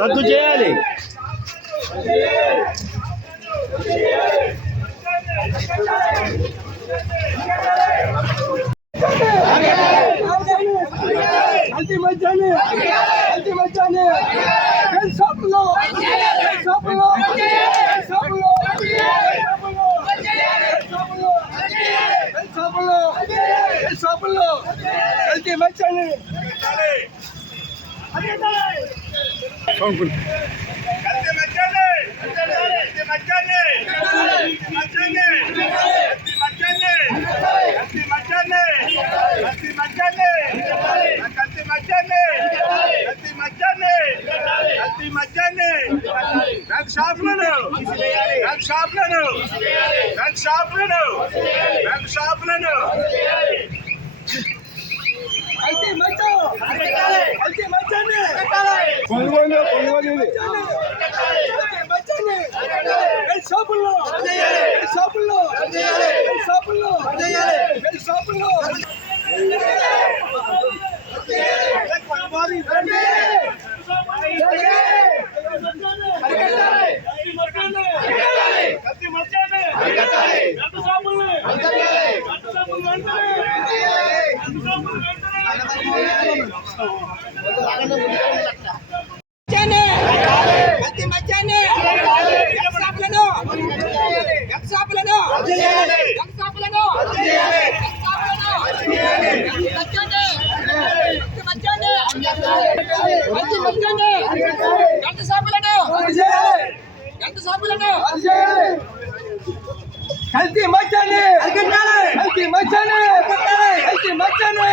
రద్దు చేయాలి. కల్తీ మద్యాన్ని అరికట్టాలి. కల్తీ మద్యాన్ని అరికట్టాలి. కల్తీ మద్యాన్ని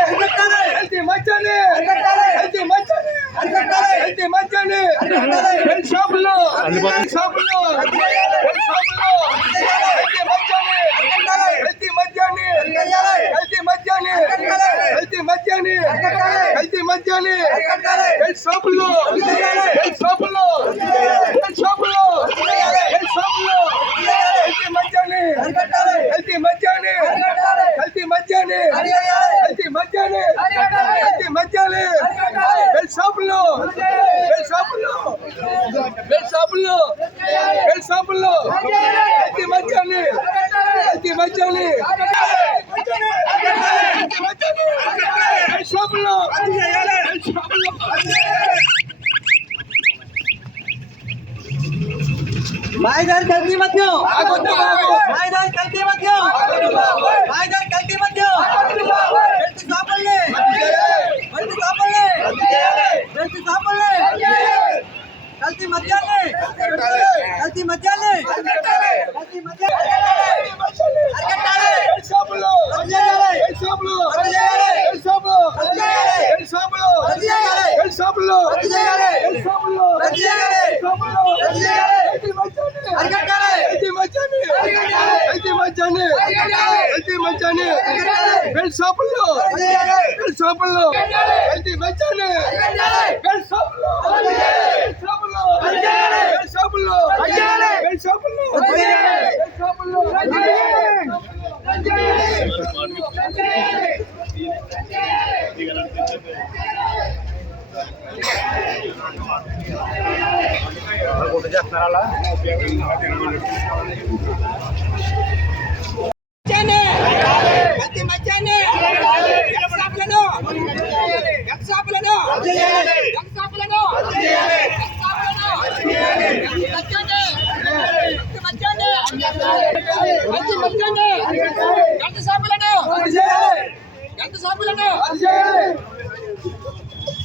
అరికట్టాలి. కల్తీ మద్యాన్ని అరికట్టాలి. కల్తీ మద్యాన్ని అరికట్టాలి. కల్తీ మద్యాన్ని అరికట్టాలి. బెల్ షాపుల్లో షాపుల్లో బెల్ షాపుల్లో కల్తీ మద్యాన్ని అరికట్టాలి. కల్తీ మద్యాన్ని అరికట్టాలి. కల్తీ మద్యాన్ని అరికట్టాలి. కల్తీ మద్యాన్ని అరికట్టాలి. కల్తీ మద్యాన్ని అరికట్టాలి. బెల్ షాపుల్లో బెల్ షాపుల్లో బెల్ షాపుల్లో బెల్ షాపుల్లో కల్తీ మద్యాన్ని కల్తీ మద్యాన్ని కల్తీ మద్యాన్ని కల్తీ మద్యాన్ని కల్తీ మద్యాన్ని బెల్ షాపుల్లో బెల్ షాపుల్లో బెల్ షాపుల్లో బెల్ షాపుల్లో కల్తీ మద్యాన్ని కల్తీ మద్యాన్ని బెల్ షాపుల్లో బెల్ షాపుల్లో మాయదారి కల్తీ మద్యం మాయదారి కల్తీ మద్యం మాయదారి కల్తీ మద్యం వెళ్తు సాపల్ని వెళ్తు సాపల్ని వెళ్తు సాపల్ని కల్తీ మద్యాన్ని కల్తీ మద్యాన్ని కల్తీ మద్యాన్ని అరికట్టాలి. షాపుల్లో షాపుల్లో షాపుల్లో షాపుల్లో షాపుల్లో షాపుల్లో బెల్ షాపుల్లో బెల్ షాపుల్లో కల్తీ మద్యాన్ని బెల్ షాపుల్లో బెల్ షాపుల్లో బెల్ షాపుల్లో బెల్ షాపుల్లో బెల్ షాపుల్లో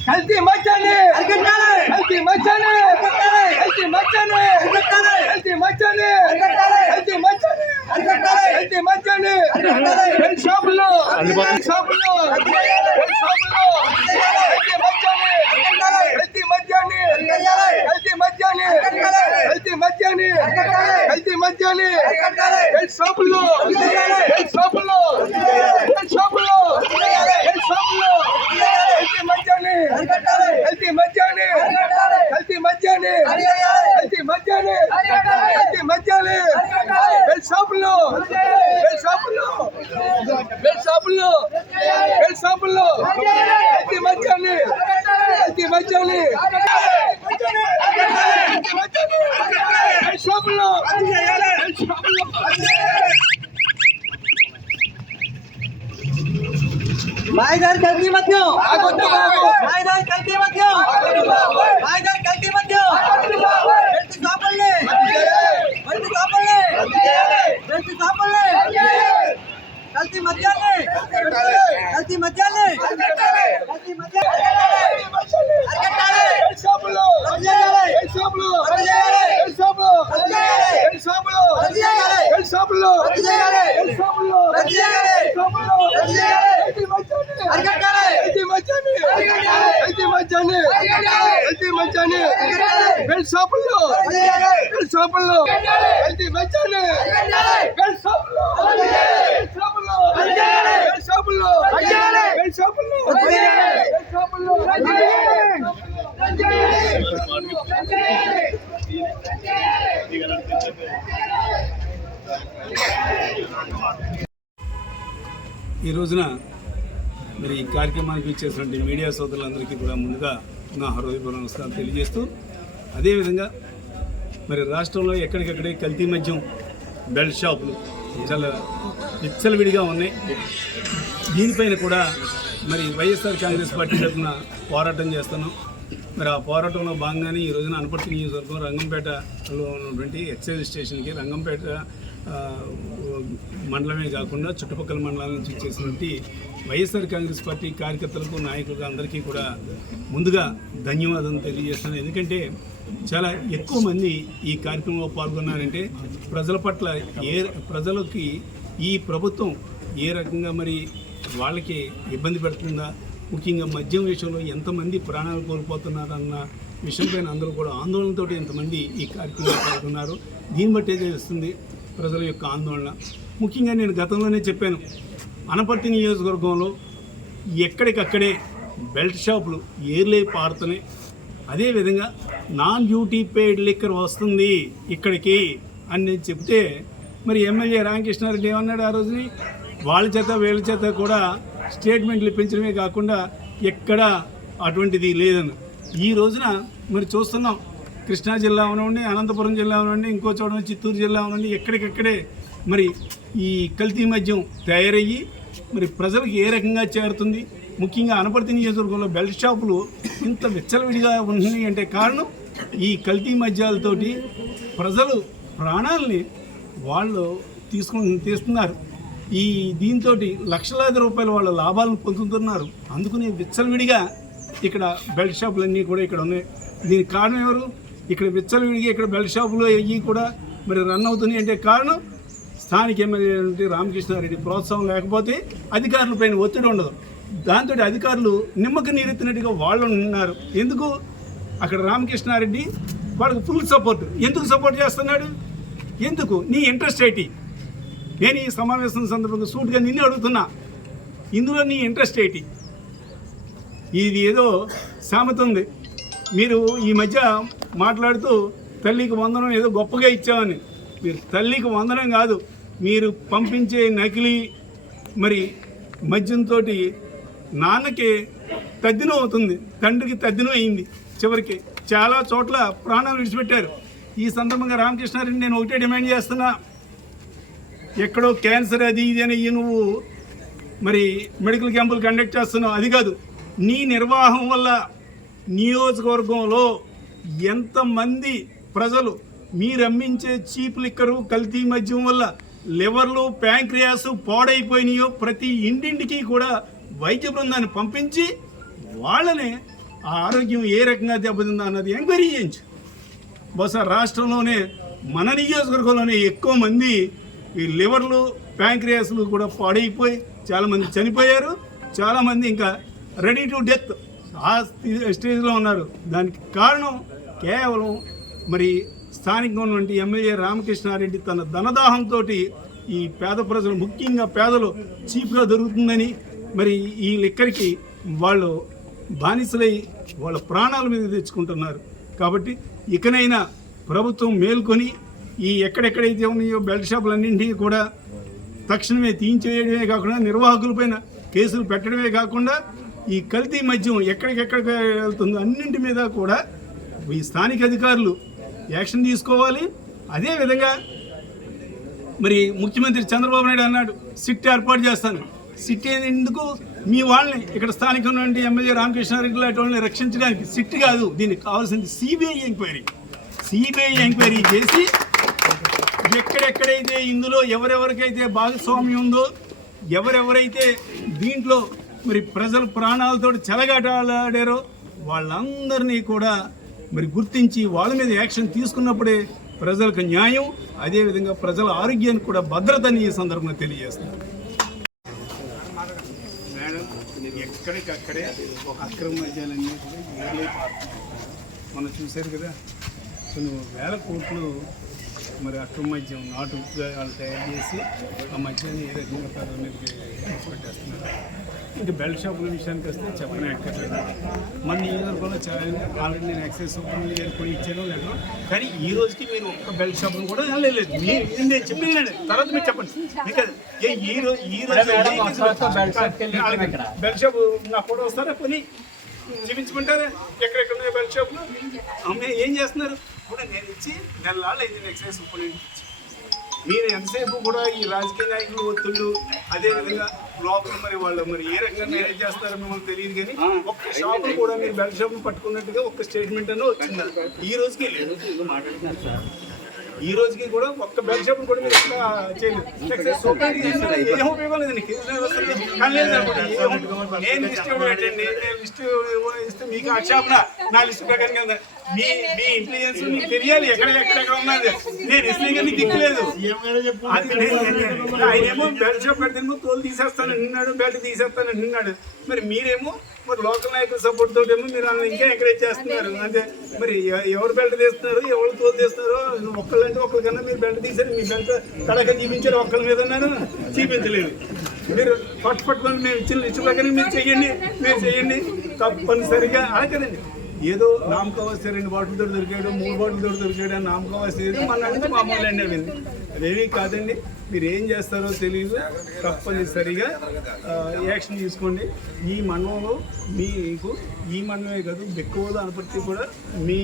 కల్తీ మద్యాన్ని అరికట్టాలి. కల్తీ మద్యాన్ని అరికట్టాలి. కల్తీ మద్యాన్ని అరికట్టాలి. కల్తీ మద్యాన్ని అరికట్టాలి. కల్తీ మద్యాన్ని అరికట్టాలి. కల్తీ మద్యాన్ని అరికట్టాలి. బెల్ షాపుల్లో షాపుల్లో బెల్ షాపుల్లో కల్తీ మద్యాన్ని అరికట్టాలి. కల్తీ మద్యాన్ని అరికట్టాలి. కల్తీ మద్యాన్ని అరికట్టాలి. కల్తీ మద్యాన్ని అరికట్టాలి. కల్తీ మద్యాన్ని అరికట్టాలి. బెల్ షాపుల్లో బెల్ షాపుల్లో బెల్ షాపుల్లో బెల్ షాపుల్లో కల్తీ మద్యాన్ని కల్తీ మద్యాన్ని కల్తీ మద్యాన్ని కల్తీ మద్యాన్ని కల్తీ మద్యాన్ని బెల్ షాపుల్లో బెల్ షాపుల్లో బెల్ షాపుల్లో బెల్ షాపుల్లో కల్తీ మద్యాన్ని మధ్యాన్ని షాపుల్లో మాయదారి కల్తీ మద్యం మాయదారి కల్తీ మద్యం మాయదారి కల్తీ మద్యం వెళ్తు కాపల్ని వెళ్తు కాపల్ని వెళ్తు కాపల్ని కల్తీ మద్యాన్ని కల్తీ మద్యాన్ని కల్తీ మద్యాన్ని అరికట్టాలి షాపుల్లో షాపుల్లో షాపుల్లో షాపుల్లో షాపుల్లో షాపుల్లో బెల్ షాపుల్లో బెల్ షాపుల్లో కల్తీ మధ్యాన్ని బెల్ షాపుల్లో బెల్ షాపుల్లో బెల్ షాపుల్లో బెల్ షాపుల్లో బెల్ షాపుల్లో ఈ రోజున మరి ఈ కార్యక్రమానికి ఇచ్చేసినటువంటి మీడియా సోదరులందరికీ కూడా ముందుగా నా హృదయపూర్వక నమస్కారం తెలియజేస్తూ అదేవిధంగా మరి రాష్ట్రంలో ఎక్కడికక్కడే కల్తీ మద్యం బెల్ట్ షాపులు చాలా విచ్చలవిడిగా ఉన్నాయి. దీనిపైన కూడా మరి వైఎస్ఆర్ కాంగ్రెస్ పార్టీ తరఫున పోరాటం చేస్తున్నాం. మరి ఆ పోరాటంలో భాగంగానే ఈ రోజున అనపర్తి నియోజకవర్గం రంగంపేటలో ఉన్నటువంటి ఎక్సైజ్ స్టేషన్కి రంగంపేట మండలమే కాకుండా చుట్టుపక్కల మండలాల నుంచి చేసినటువంటి వైఎస్ఆర్ కాంగ్రెస్ పార్టీ కార్యకర్తలకు నాయకులకు అందరికీ కూడా ముందుగా ధన్యవాదాలు తెలియజేస్తాను. ఎందుకంటే చాలా ఎక్కువ మంది ఈ కార్యక్రమంలో పాల్గొన్నారంటే ప్రజల పట్ల ప్రజలకి ఈ ప్రభుత్వం ఏ రకంగా మరి వాళ్ళకి ఇబ్బంది పెడుతుందా, ముఖ్యంగా మద్యం విషయంలో ఎంతమంది ప్రాణాలు కోల్పోతున్నారన్న విషయంపైన అందరూ కూడా ఆందోళనతో ఎంతమంది ఈ కార్యక్రమంలో పాల్గొన్నారు. దీన్ని బట్టే తెలుస్తుంది ప్రజల యొక్క ఆందోళన. ముఖ్యంగా నేను గతంలోనే చెప్పాను, అనపర్తి నియోజకవర్గంలో ఎక్కడికక్కడే బెల్ట్ షాపులు ఏర్లే పారుతున్నాయి. అదేవిధంగా నాన్ డ్యూటీ పెయిడ్ లిక్కర్ వస్తుంది ఇక్కడికి అని నేను చెప్తే మరి ఎమ్మెల్యే రామకృష్ణారెడ్డి ఏమన్నాడు ఆ రోజుని, వాళ్ళ చేత వీళ్ళ చేత కూడా స్టేట్మెంట్లు ఇప్పించడమే కాకుండా ఎక్కడ అటువంటిది లేదని. ఈ రోజున మరి చూస్తున్నాం, కృష్ణా జిల్లా అవనండి, అనంతపురం జిల్లా అవనండి, ఇంకో చోట చిత్తూరు జిల్లా అవనండి, ఎక్కడికక్కడే మరి ఈ కల్తీ మద్యం తయారయ్యి మరి ప్రజలకు ఏ రకంగా చేరుతుంది. ముఖ్యంగా అనపర్తి నియోజకవర్గంలో బెల్ట్ షాపులు ఇంత విచ్చలవిడిగా ఉన్నాయి అంటే కారణం ఈ కల్తీ మద్యాలతోటి ప్రజలు ప్రాణాలని వాళ్ళు తీస్తున్నారు. ఈ దీంతో లక్షలాది రూపాయల వాళ్ళ లాభాలను పొందుతున్నారు. అందుకని విచ్చలవిడిగా ఇక్కడ బెల్ట్ షాపులన్నీ కూడా ఇక్కడ ఉన్నాయి. దీనికి కారణం ఎవరు? ఇక్కడ విచ్చలవిడిగా ఇక్కడ బెల్ట్ షాపులు అయ్యి కూడా మరి రన్ అవుతున్నాయి అంటే కారణం స్థానిక ఎమ్మెల్యే రామకృష్ణారెడ్డి ప్రోత్సాహం లేకపోతే అధికారులపైన ఒత్తిడి ఉండదు. దాంతో అధికారులు నిమ్మక నీరెత్తినట్టుగా వాళ్ళు ఉన్నారు. ఎందుకు? అక్కడ రామకృష్ణారెడ్డి వాళ్ళకి ఫుల్ సపోర్ట్. ఎందుకు సపోర్ట్ చేస్తున్నాడు? ఎందుకు? నీ ఇంట్రెస్ట్ ఏంటి? నేను ఈ సమావేశం సందర్భంగా సూట్గా నిన్ను అడుగుతున్నా, ఇందులో నీ ఇంట్రెస్ట్ ఏంటి? ఇది ఏదో సామెత ఉంది, మీరు ఈ మధ్య మాట్లాడుతూ తల్లికి వందనం ఏదో గొప్పగా ఇచ్చామని. మీరు తల్లికి వందనం కాదు, మీరు పంపించే నకిలీ మరి మద్యంతో నాన్నకి తద్దినం అవుతుంది, తండ్రికి తద్దినం అయింది. చివరికి చాలా చోట్ల ప్రాణాలు విడిచిపెట్టారు. ఈ సందర్భంగా రామకృష్ణారెడ్డి నేను ఒకటే డిమాండ్ చేస్తున్నా, ఎక్కడో క్యాన్సర్ అది ఇది అని నువ్వు మరి మెడికల్ క్యాంపులు కండక్ట్ చేస్తున్నావు, అది కాదు. నీ నిర్వాహం వల్ల నియోజకవర్గంలో ఎంతమంది ప్రజలు మీరు అమ్మించే చీప్ లిక్కరు కల్తీ మద్యం వల్ల లివర్లు ప్యాంక్రియాస్ పాడైపోయినాయో ప్రతి ఇంటింటికి కూడా వైద్య బృందాన్ని పంపించి వాళ్ళని ఆ ఆరోగ్యం ఏ రకంగా దెబ్బతిందా అన్నది ఎంక్వైరీ చేయించు. బహుశా రాష్ట్రంలోనే మన నియోజకవర్గంలోనే ఎక్కువ మంది ఈ లివర్లు ప్యాంక్రియాస్లు కూడా పాడైపోయి చాలామంది చనిపోయారు, చాలామంది ఇంకా రెడీ టు డెత్ ఆ స్టేజ్లో ఉన్నారు. దానికి కారణం కేవలం మరి స్థానికంగా ఉన్నటువంటి ఎమ్మెల్యే రామకృష్ణారెడ్డి తన ధనదాహంతో ఈ పేద ప్రజలు, ముఖ్యంగా పేదలు చీప్గా దొరుకుతుందని మరి ఈ లిక్కర్కి వాళ్ళు బానిసలై వాళ్ళ ప్రాణాల మీద తెచ్చుకుంటున్నారు. కాబట్టి ఇకనైనా ప్రభుత్వం మేల్కొని ఈ ఎక్కడెక్కడైతే ఉన్నాయో బెల్ట్ షాపులన్నింటినీ కూడా తక్షణమే తీయించేయడమే కాకుండా నిర్వాహకులపైన కేసులు పెట్టడమే కాకుండా ఈ కల్తీ మద్యం ఎక్కడికెక్కడికి వెళ్తుందో అన్నింటి మీద కూడా ఈ స్థానిక అధికారులు యాక్షన్ తీసుకోవాలి. అదేవిధంగా మరి ముఖ్యమంత్రి చంద్రబాబు నాయుడు అన్నాడు సిట్ ఏర్పాటు చేస్తాను. సిట్ ఎందుకు? మీ వాళ్ళని ఇక్కడ స్థానిక ఉన్నటువంటి ఎమ్మెల్యే రామకృష్ణారెడ్డి లాంటి వాళ్ళని రక్షించడానికి. సిట్ కాదు, దీనికి కావాల్సింది సిబిఐ ఎంక్వైరీ. సిబిఐ ఎంక్వైరీ చేసి ఎక్కడెక్కడైతే ఇందులో ఎవరెవరికైతే భాగస్వామ్యం ఉందో, ఎవరెవరైతే దీంట్లో మరి ప్రజల ప్రాణాలతో చెలగాటాడారో వాళ్ళందరినీ కూడా మరి గుర్తించి వాళ్ళ మీద యాక్షన్ తీసుకున్నప్పుడే ప్రజలకు న్యాయం, అదేవిధంగా ప్రజల ఆరోగ్యానికి కూడా భద్రతని ఈ సందర్భంగా తెలియజేస్తున్నారు. మేడం, ఎక్కడికక్కడే ఒక అక్రమ మద్యాలన్నీ కూడా మనం చూశారు కదా, కొన్ని వేల కోట్లు మరి అక్రమ మద్యం నాటుగా వాళ్ళు తయారు చేసి ఆ మద్యాన్ని ఏ రకంగా ప్రజల మీదకి పెట్టేస్తున్నారు. ఇంకా బెల్ట్ షాపుల విషయానికి వస్తే చెప్పనే అక్కర్లేదు. మన నియోజకవర్గంలో చాలా ఆల్రెడీ నేను ఎక్సైజ్ సూపరింటెండెంట్ గారికి పోయి ఇచ్చాను లేదు, కానీ ఈ రోజుకి మీరు ఒక్క బెల్ట్ షాపును కూడా వెళ్ళలేదు. మీరు నేను చెప్పిన తర్వాత మీరు చెప్పండి. మీకు బెల్ట్ షాపు నా ఫోటో వస్తారా కొని చూపించుకుంటారా? ఎక్కడెక్కడ బెల్ట్ షాపులు అమ్మే ఏం చేస్తున్నారు? ఇప్పుడు నేను ఇచ్చి నెలలు అయింది ఎక్సైజ్ సూపరింటెండెంట్ ఇచ్చి. మీరు ఎంతసేపు కూడా ఈ రాజకీయ నాయకులు ఒత్తిళ్ళు, అదేవిధంగా లోపల మరి వాళ్ళు మరి ఏ రకంగా మేనేజ్ చేస్తారో మిమ్మల్ని తెలియదు, కానీ ఒక్క షాపులు కూడా మీరు బెల్ట్ షాపులు పట్టుకున్నట్టుగా ఒక్క స్టేట్మెంట్ అనే వచ్చింది. ఈ రోజుకి లేదు, ఈ రోజుకి కూడా ఒక్క బెల్ట్ షాపులు కూడా మీరు ఎక్కడ చేయలేదు. ఏం ఉపయోగం లేదు నీకు. కానీ నేను లిస్ట్ ఇవ్వబెట్టండి, నేను లిస్ట్ ఇస్తే మీకు ఆ షాపున నా లిస్ట్ ప్రకారం కదా మీ ఇంటెలిజెన్స్ మీకు తెలియాలి ఎక్కడెక్కడ ఉన్నది. నేను ఇస్తే కానీ దిక్కులేదు. ఆయనేమో బెల్ట్ షాప్ పెడితేమో తోలు తీసేస్తాను నిన్నాడు, బెల్ట్ తీసేస్తాను నిన్నాడు. మరి మీరేమో మరి లోకల్ నాయకుల సపోర్ట్ తోటేమో మీరు ఇంకా ఎంకరేజ్ చేస్తున్నారు. అంటే మరి ఎవరు బెల్ట్ తీస్తున్నారు, ఎవరు తోలు తీస్తున్నారో ఒక్కళ్ళంటే ఒక్కరికన్నా మీరు బెల్ట్ తీసారు, మీ బెల్ట్ కడక చూపించారు, ఒక్కరి మీద ఉన్నారు చూపించలేదు. మీరు పట్టుకొని మేము ఇచ్చిన లిస్ట్ ప్రకారం మీరు చెయ్యండి తప్పనిసరిగా. అలా కదండి, ఏదో నామకవాసి 2 బాటిల్తో దొరికాడు, 3 బాటిల్తో దొరికాడు అని నామకవాసి మన అంటే మామూలు అండి. అవేమీ కాదండి. మీరు ఏం చేస్తారో తెలియదు, తప్పనిసరిగా యాక్షన్ తీసుకోండి. ఈ మండలంలో మీకు ఈ మండలమే కాదు, బెక్కువలో అనపర్తి కూడా మీ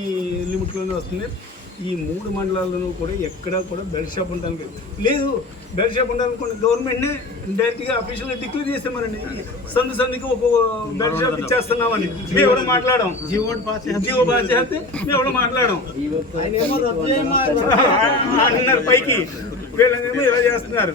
లిమిట్లోనే వస్తుంది. ఈ 3 మండలాలను కూడా ఎక్కడా కూడా బెల్ట్ షాప్ ఉండడానికి లేదు. బెల్ట్ షాప్ ఉండాలనుకోండి గవర్నమెంట్నే డైరెక్ట్గా అఫీషియల్గా డిక్లేర్ చేస్తామనండి. సందుకి ఒక బెల్ట్ షాప్ ఇచ్చేస్తున్నామని మేము ఎవరు మాట్లాడాం, జీవో పాస్ చేస్తే మేము ఎవరు మాట్లాడాం అన్నారు పైకి. వీళ్ళనేమో ఇలా చేస్తున్నారు.